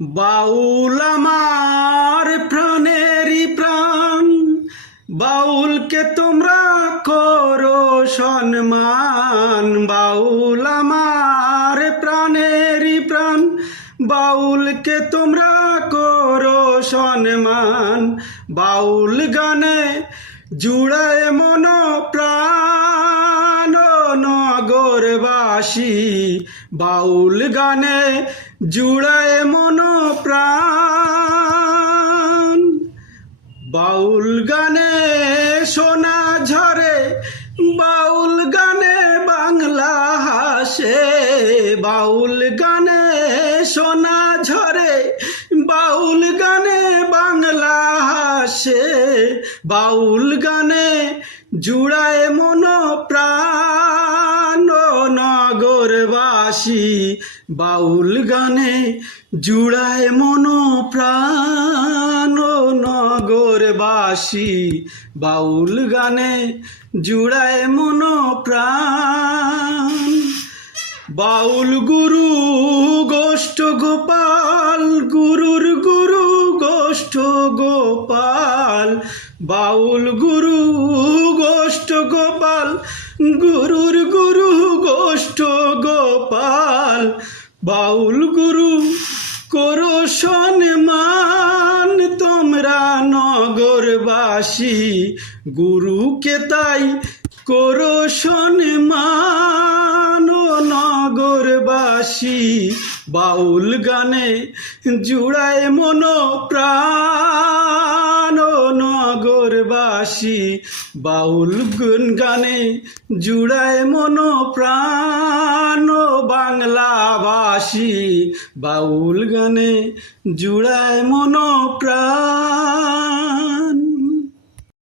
বাউল আমার প্রাণেরই প্রাণ, বাউলকে তোমরা করো সম্মান। বাউল আমার প্রাণেরই প্রাণ, বাউলকে তোমরা করো সম্মান। বাউল গানে জুড়ায় মন প্রাণ নগরবাসী, বাউল গানে জুড়ায় মন প্রাণ। বাউল গানে সোনা ঝরে, বাউল গানে বাংলা হাসে। বাউল গানে সোনা ঝরে, বাউল গানে বাংলা হাসে। বাউল গানে জুড়ায় মন প্রাণ নগরবাসী, বাউল গানে জুড়ায় মন প্রাণ নগরবাসী। বাউল গানে জুড়ায় মন প্রাণ। বাউল গুরু গোষ্ঠ গোপাল, গুরুর গুরু গোষ্ঠ গোপাল। বাউল গুরু গোষ্ঠ গোপাল, গুরুর গুরু গোষ্ঠ গোপাল। বাউল গুরু করো সম্মান তোমরা নগরবাসী, গুরুকে তাই করো সম্মান নগরবাসী। বাউল গানে জুড়ায় মন প্রাণ নগরবাসী, বাউল গানে জুড়ায় মন প্রাণ বাংলাবাসী। বাউল গানে জুড়ায় মন প্রাণ।